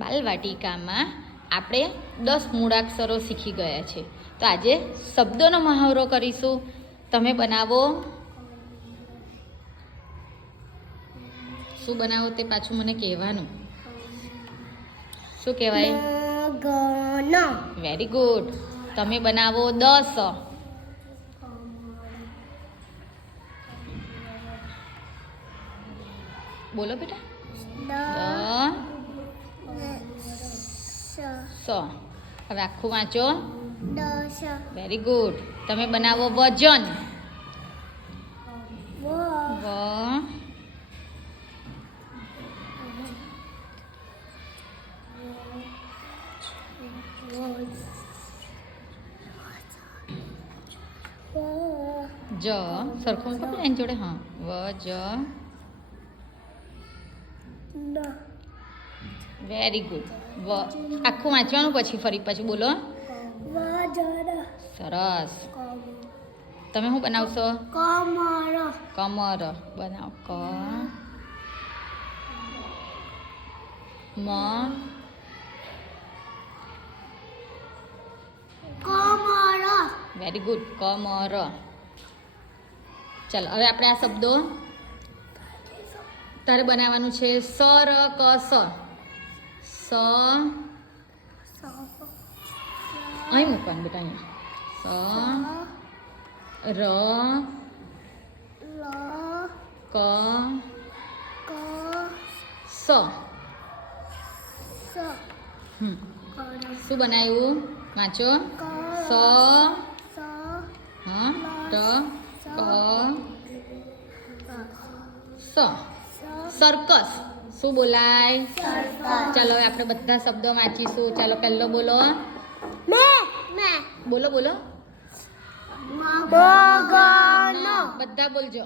બાલવાટિકામાં આપણે 10 મૂળાક્ષરો શીખી ગયા છે. તો આજે શબ્દોનો મહાવરો કરીશું. તમે બનાવો. શું બનાવો તે પાછું મને કહેવાનું. શું કહેવાય? Very good. તમે બનાવો 10. બોલો બેટા. 10. હવે આખું વાંચો. Very good. તમે બનાવો વજન. જ સરખું મૂકો એની જોડે. હા વેરી ગુડ. આખું વાંચવાનું પછી ફરી પાછું બોલો. સરસ. તમે શું બનાવશો? કમર. બનાવો. Very good. કમર. ચાલો હવે આપણે આ શબ્દો તારે બનાવવાનું છે. સરકસ. અહીં મૂકવાનું બેટા. અહીંયા શું બનાવ્યું? વાંચો. સર્કસ. શું બોલાય? ચાલો હવે આપણે બધા શબ્દો વાંચીશું. ચાલો પહેલો બોલો. બોલો બોલો. બધા બોલજો.